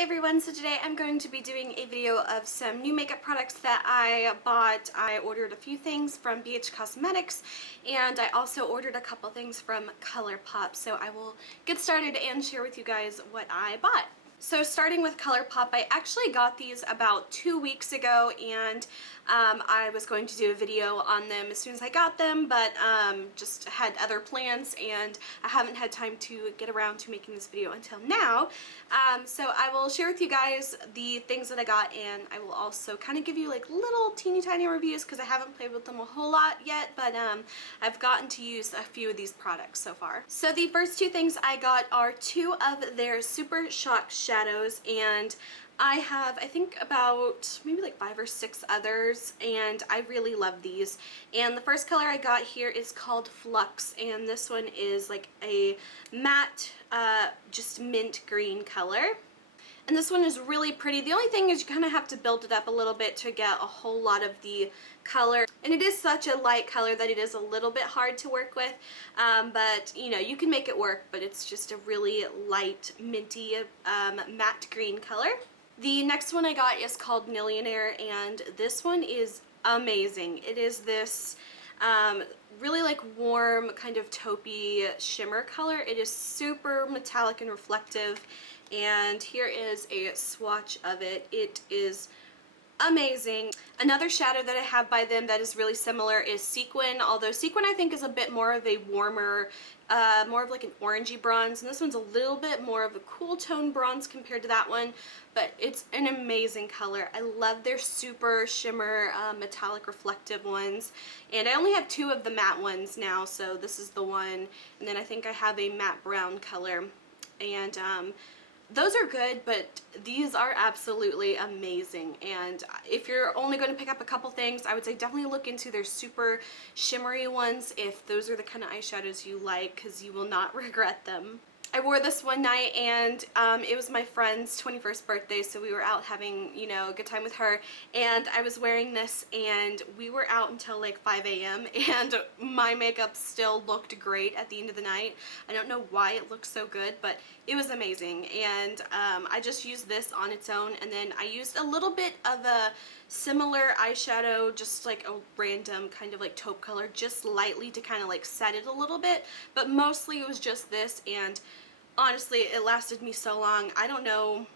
Hey everyone, so today I'm going to be doing a video of some new makeup products that I bought. I ordered a few things from BH Cosmetics and I also ordered a couple things from ColourPop. So I will get started and share with you guys what I bought. So starting with ColourPop, I actually got these about 2 weeks ago and I was going to do a video on them as soon as I got them, but just had other plans and I haven't had time to get around to making this video until now. So I will share with you guys the things that I got, and I will also kind of give you like little teeny tiny reviews because I haven't played with them a whole lot yet, but I've gotten to use a few of these products so far. So the first two things I got are two of their Super Shock shadows, and I have, I think, about maybe like 5 or 6 others, and I really love these. And the first color I got here is called Flux, and this one is like a matte, just mint green color. And this one is really pretty. The only thing is you kind of have to build it up a little bit to get a whole lot of the color. And it is such a light color that it is a little bit hard to work with. But, you know, you can make it work, but it's just a really light, minty, matte green color. The next one I got is called Millionaire, and this one is amazing. It is this really like warm kind of taupey shimmer color. It is super metallic and reflective, and here is a swatch of it. It is amazing. Another shadow that I have by them that is really similar is Sequin, although Sequin I think is a bit more of a warmer, more of like an orangey bronze, and this one's a little bit more of a cool tone bronze compared to that one, but it's an amazing color. I love their super shimmer metallic reflective ones, and I only have 2 of the matte ones now, so this is the one, and then I think I have a matte brown color, and those are good, but these are absolutely amazing. And if you're only going to pick up a couple things, I would say definitely look into their super shimmery ones if those are the kind of eyeshadows you like, because you will not regret them. I wore this one night, and it was my friend's 21st birthday, so we were out having, you know, a good time with her, and I was wearing this, and we were out until like 5 a.m. and my makeup still looked great at the end of the night. I don't know why it looked so good, but it was amazing. And I just used this on its own, and then I used a little bit of a similar eyeshadow, just like a random kind of like taupe color, just lightly to kind of like set it a little bit, but mostly it was just this, and honestly it lasted me so long. I don't know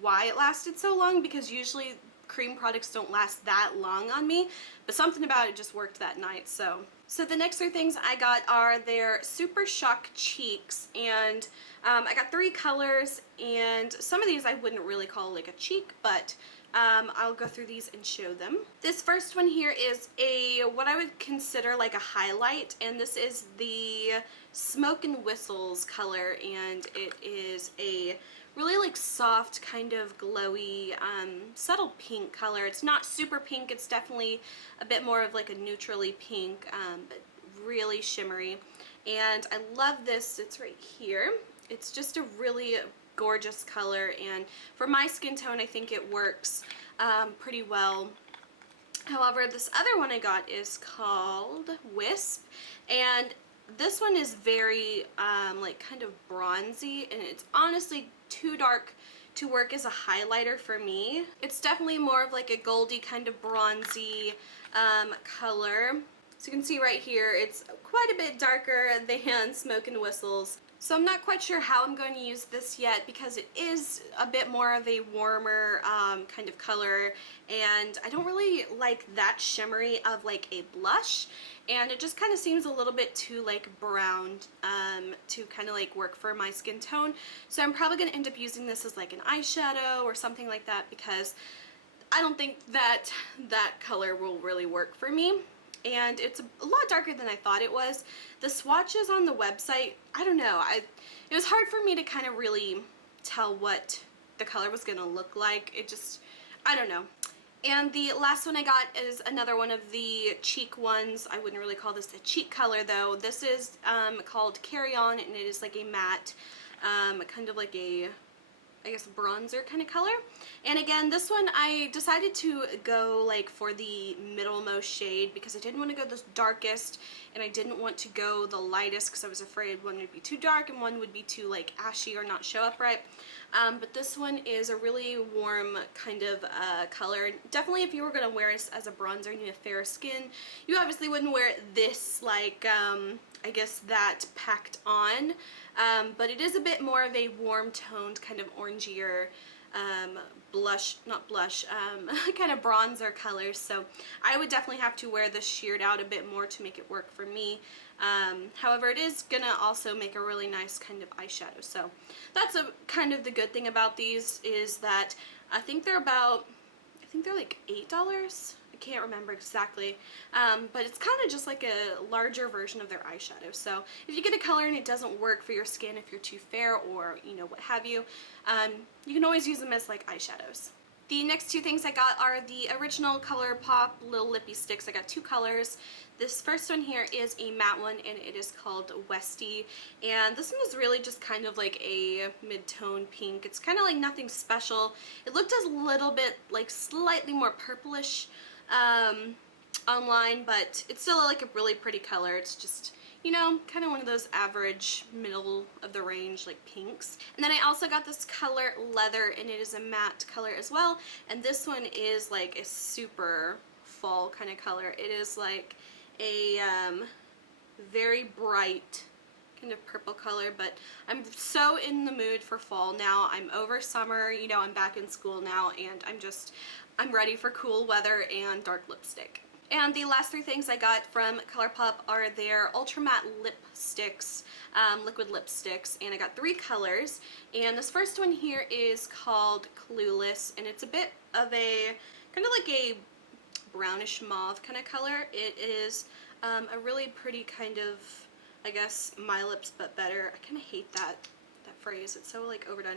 why it lasted so long, because usually cream products don't last that long on me, but something about it just worked that night. So the next 3 things I got are their Super Shock cheeks, and I got 3 colors, and some of these I wouldn't really call like a cheek, but I'll go through these and show them. This first one here is what I would consider like a highlight, and this is the Smoke and Whistles color, and it is a really like soft, kind of glowy, subtle pink color. It's not super pink, it's definitely a bit more of like a neutrally pink, but really shimmery. And I love this. It's right here. It's just a really gorgeous color, and for my skin tone I think it works pretty well. However, this other one I got is called Wisp, and this one is very like kind of bronzy, and it's honestly too dark to work as a highlighter for me. It's definitely more of like a goldy kind of bronzy color. So you can see right here it's quite a bit darker than Smoke and Whistles. So I'm not quite sure how I'm going to use this yet, because it is a bit more of a warmer kind of color, and I don't really like that shimmery of like a blush, and it just kind of seems a little bit too like brown to kind of like work for my skin tone. So I'm probably going to end up using this as like an eyeshadow or something like that, because I don't think that that color will really work for me. And it's a lot darker than I thought it was. The swatches on the website, I don't know, it was hard for me to kind of really tell what the color was going to look like. It just, I don't know. And the last one I got is another one of the cheek ones. I wouldn't really call this a cheek color though. This is called Carry On, and it is like a matte, kind of like a I guess bronzer kind of color. And again, this one I decided to go like for the middlemost shade because I didn't want to go the darkest and I didn't want to go the lightest because I was afraid one would be too dark and one would be too like ashy or not show up right. But this one is a really warm kind of color. Definitely if you were going to wear this as a bronzer and you have fair skin, you obviously wouldn't wear this like I guess that packed on, but it is a bit more of a warm toned kind of orangier blush, not blush, kind of bronzer color, so I would definitely have to wear this sheared out a bit more to make it work for me. However, it is gonna also make a really nice kind of eyeshadow, so that's a kind of the good thing about these is that I think they're like $8. I can't remember exactly, but it's kind of just like a larger version of their eyeshadow. So if you get a color and it doesn't work for your skin, if you're too fair or you know what have you, you can always use them as like eyeshadows. The next two things I got are the original ColourPop little Lippie sticks. I got two colors. This first one here is a matte one and it is called Westie, and this one is really just kind of like a mid-tone pink. It's kind of like nothing special. It looked a little bit like slightly more purplish online, but it's still like a really pretty color. It's just, you know, kind of one of those average middle of the range like pinks. And then I also got this color Leather, and it is a matte color as well, and this one is like a super fall kind of color. It is like a very bright kind of purple color, but I'm so in the mood for fall now. I'm over summer, you know, I'm back in school now, and I'm ready for cool weather and dark lipstick. And the last three things I got from ColourPop are their Ultra Matte Lipsticks, liquid lipsticks, and I got three colors. And this first one here is called Clueless, and it's a bit of a, kind of like a brownish mauve kind of color. It is a really pretty kind of, I guess, My Lips But Better. I kind of hate that phrase. It's so like overdone.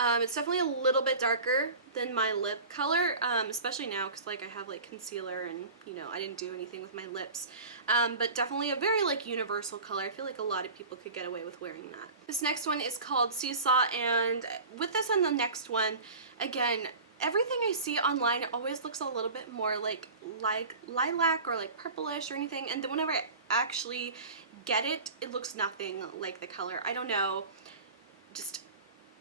It's definitely a little bit darker than my lip color, especially now because like I have like concealer and you know I didn't do anything with my lips, but definitely a very like universal color. I feel like a lot of people could get away with wearing that. This next one is called Seesaw, and with this and the next one, again, everything I see online always looks a little bit more like lilac or like purplish or anything, and then whenever I actually get it, it looks nothing like the color. I don't know, just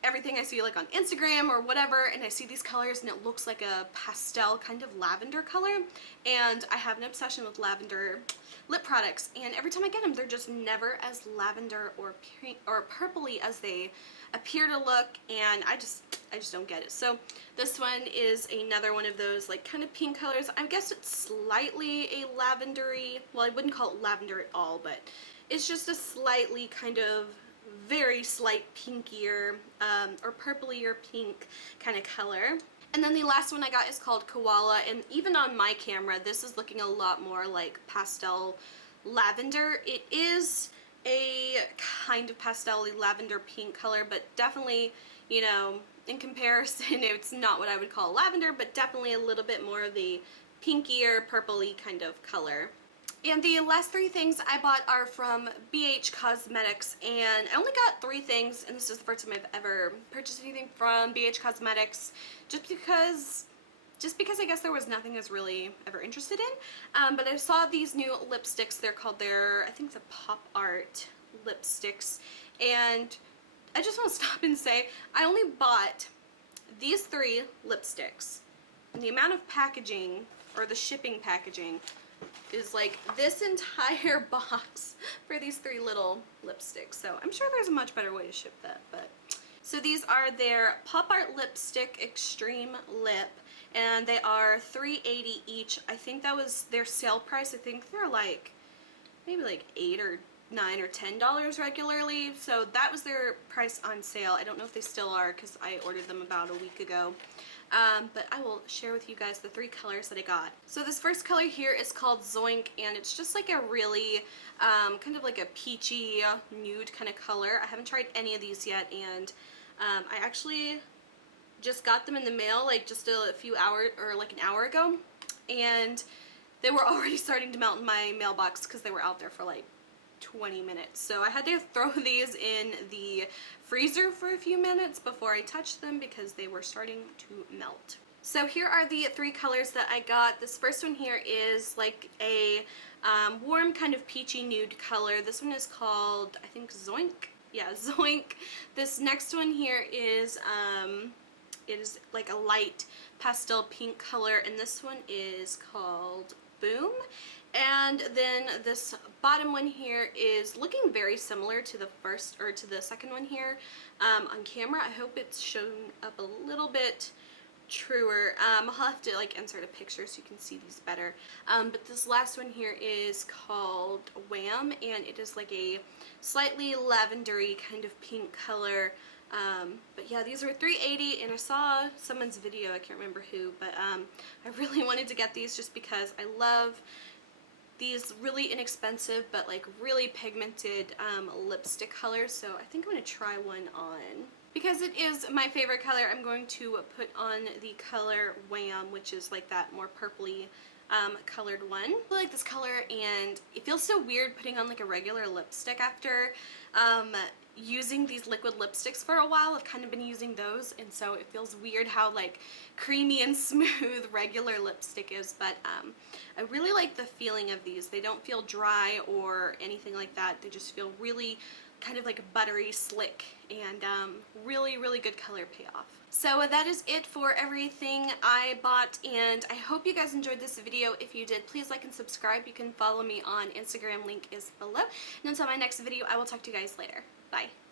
everything I see like on Instagram or whatever, and I see these colors and it looks like a pastel kind of lavender color, and I have an obsession with lavender lip products, and every time I get them they're just never as lavender or pink or purpley as they appear to look, and I just don't get it. So this one is another one of those like kind of pink colors. I guess it's slightly a lavendery, well, I wouldn't call it lavender at all, but it's just a slightly kind of very slight pinkier or purplier pink kind of color. And then the last one I got is called Koala, and even on my camera this is looking a lot more like pastel lavender. It is a kind of pastel-y lavender pink color, but definitely, you know, in comparison it's not what I would call lavender, but definitely a little bit more of the pinkier purpley kind of color. And the last three things I bought are from BH Cosmetics, and I only got three things, and this is the first time I've ever purchased anything from BH Cosmetics, just because I guess there was nothing I was really ever interested in. But I saw these new lipsticks. They're called I think it's a Pop Art lipsticks, and I just want to stop and say I only bought these three lipsticks, and the amount of packaging, or the shipping packaging, is like this entire box for these three little lipsticks. So I'm sure there's a much better way to ship that, but so these are their Pop Art Lipstick Extreme Lip, and they are $3.80 each. I think that was their sale price. I think they're like maybe like $8 or $9 or $10 regularly, so that was their price on sale. I don't know if they still are because I ordered them about a week ago. But I will share with you guys the three colors that I got. So this first color here is called Zoink, and it's just like a really kind of like a peachy nude kind of color. I haven't tried any of these yet, and I actually just got them in the mail like just a few hours, or like an hour ago, and they were already starting to melt in my mailbox because they were out there for like 20 minutes. So I had to throw these in the freezer for a few minutes before I touched them because they were starting to melt. So here are the 3 colors that I got. This first one here is like a warm kind of peachy nude color. This one is called, I think, Zoink. Yeah, Zoink. This next one here is it is like a light pastel pink color, and this one is called Boom. And then this bottom one here is looking very similar to the first, or to the second one here on camera. I hope it's shown up a little bit truer. I'll have to like insert a picture so you can see these better. But this last one here is called Wham, and it is like a slightly lavendery kind of pink color. But yeah, these were $3.80, and I saw someone's video, I can't remember who, but I really wanted to get these just because I love these really inexpensive but like really pigmented lipstick colors. So I think I'm going to try one on. Because it is my favorite color, I'm going to put on the color Wham, which is like that more purpley colored one. I like this color, and it feels so weird putting on like a regular lipstick after using these liquid lipsticks for a while. I've kind of been using those, and so it feels weird how like creamy and smooth regular lipstick is, but I really like the feeling of these. They don't feel dry or anything like that. They just feel really kind of like buttery slick, and really, really good color payoff. So that is it for everything I bought, and I hope you guys enjoyed this video. If you did, please like and subscribe. You can follow me on Instagram, link is below. And until my next video, I will talk to you guys later. Bye.